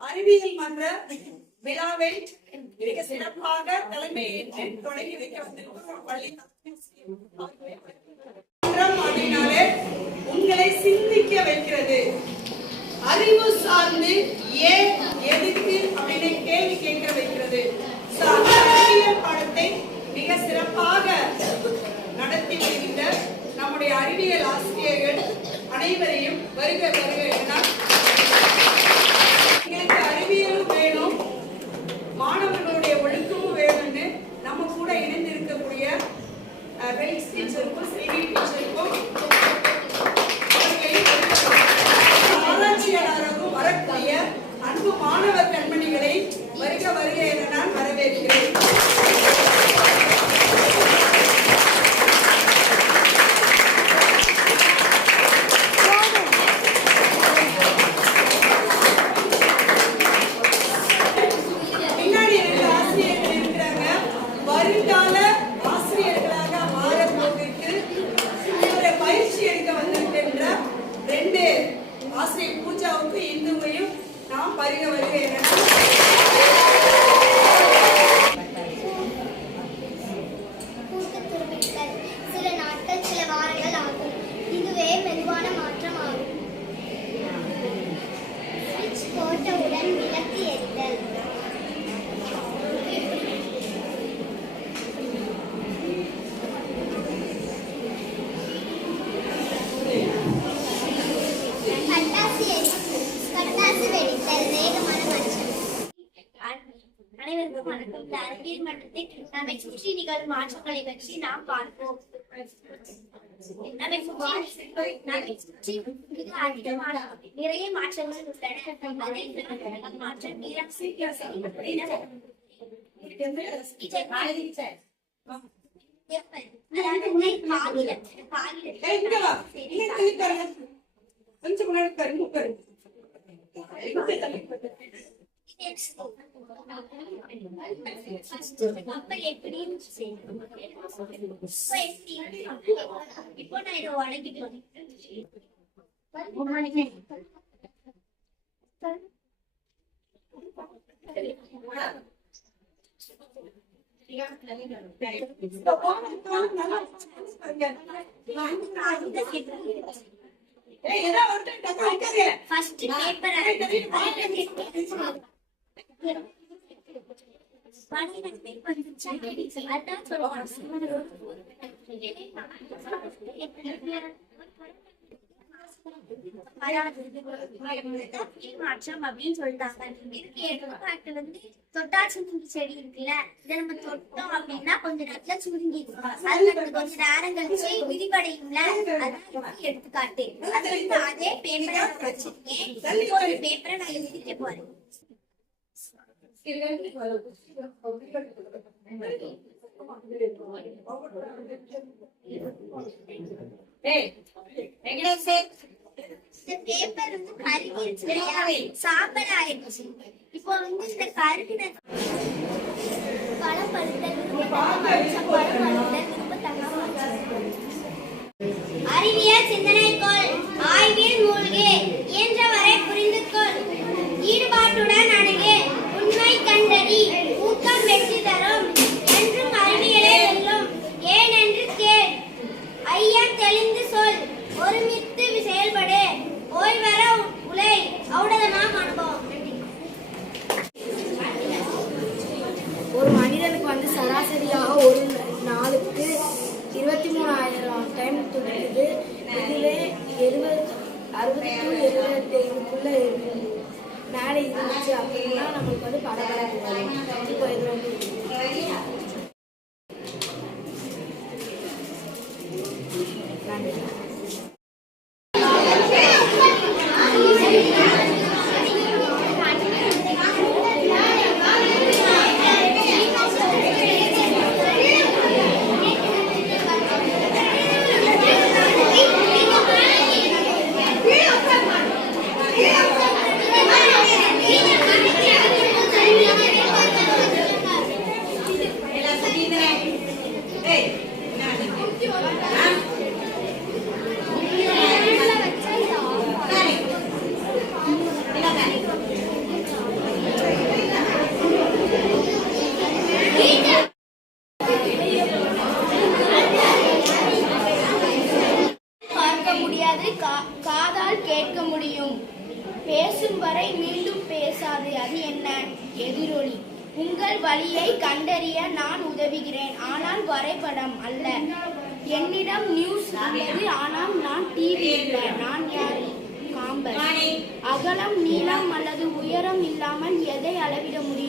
அறிவியல் மன்ற விழாவை மிக சிறப்பாக தலைமையேற்று தொடங்கி வைக்க வந்திருக்கிறோம் பள்ளி அப்படின்னாலே உங்களை சிந்திக்க வைக்கிறது. அறிவு சார்ந்து ஏன் எதுக்கு அப்படின்னு கேள்வி கேட்க வைக்கிறது. So, பாடத்தை மிக சிறப்பாக நடத்தி வருகின்ற நம்முடைய அறிவியல் ஆசிரியர்கள் அனைவரையும் வருக வருக என. எங்களுக்கு அறிவியலும் வேணும் மாணவர்களுடைய ஒழுக்கமும் வேணும்னு நம்ம கூட இணைந்து இருக்கக்கூடிய வெயிட்ஸ் டீச்சருக்கும் டீச்சருக்கும் ஆராய்ச்சியாளராகவும் வரக்கூடிய அன்பு மாணவர் கண்மணிகளை வருக வருக என நான் வரவேற்கிறேன். நாம் வருக சில நாட்கள் சில வாரங்கள் ஆகும். இதுவே மெதுவான மாற்றம். வணக்கம் இந்த அறிவியல் மட்டத்தில் நம்மை சுற்றி நிகழும் மாற்றங்களை பற்றி நாம் பார்ப்போம் நம்மை சுற்றி நம்மை சுற்றி மிக அதிகமான நிறைய மாற்றங்கள் உள்ளன அதில் மாற்றம் நிறம் அதாவது காகிதம் ஏய், இங்க வா. இங்க தள்ளி உட்காருங்க. கொஞ்சம் முன்னாடி உட்காருங்க, உட்காருங்க. இப்போ நான் இதை வணங்கிட்டு இந்த போனதுக்கு மாற்றம் அப்படின்னு சொல்லிட்டாங்க இதுக்கு செடி இருக்குல்ல இதை நம்ம தொட்டோம் அப்படின்னா கொஞ்ச நேரத்துல சுருங்கி அது கொஞ்ச நேரம் கழிச்சு விரிவடையும்ல அதான் எடுத்துக்காட்டு அது வந்து அதே பேப்பரை வச்சிருக்கேன் ஒரு பேப்பரை நான் எழுதிக்க போறேன் பேப்பர் வந்து கருகிருச்சு சாம்பல் ஆயிடுச்சு இப்போ வந்து இந்த கருகின அறிவியல் சிந்தனைக்கோள் ஆய்வில் டைம் துடிக்குது இதுவே எழுபது அறுபது டு எழுபத்தைந்துக்குள்ள மேலே இருந்துச்சு அப்படின்னா அது காதால் கேட்க முடியும். பேசும் வரை மீண்டும் பேசாது அது என்ன? எதிரொலி. உங்கள் வழியை கண்டறிய நான் உதவுகிறேன். ஆனால் வரைபடம் அல்ல. என்னிடம் நியூஸ் உள்ளது. ஆனால் நான் டிவி இல்லை. நான் யார்? காம்பஸ். அகலம் நீளம் அல்லது உயரம் இல்லாமல் எதை அளவிட முடியும்?